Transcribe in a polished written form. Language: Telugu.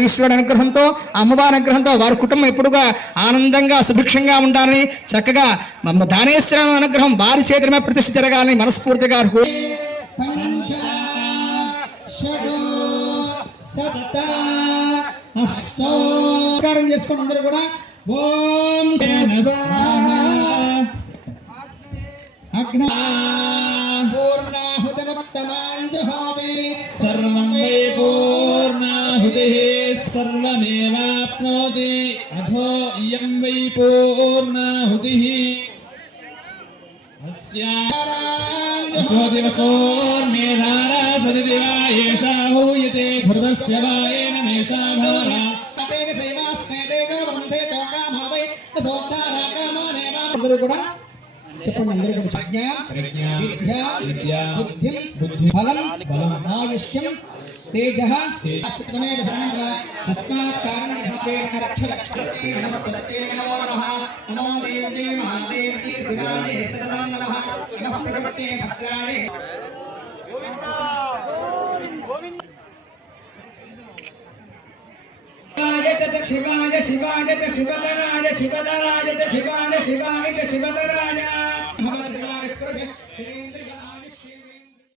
ఈశ్వరుడు అనుగ్రహంతో అమ్మవారి అనుగ్రహంతో వారి కుటుంబం ఎప్పుడుగా ఆనందంగా సుభిక్షంగా ఉండాలని చక్కగా దానేశ్వరం అనుగ్రహం వారి చేతుల మీద ప్రతిష్ఠ జరగాలని మనస్ఫూర్తిగా నమస్కారం చేసుకోండి అందరూ కూడా. ఓం सर्वमेवाप्नोति अथो इयं वै पूर्णाहुतिः अथो दिवसोर्मेधारा सदिदिवा एषा हूयते घृतस्य वा एनमेषा भारा అందరూ కూడా చెప్పండి. అందరూ కూడా ప్రజ్ఞ విద్య బుద్ధి బలం ఆయుష్యం తేజః తస్మాత్ కారణీభావేన రక్ష నమస్తే నమో నమః నమో దేవతే మహాదేవ్యే శివాయ సదాం నమః నమః ప్రకృతే భద్రాయ శివాయ శివాయ శివతరాయ శివతరాయ శివాయ శివాయ శివతరాయ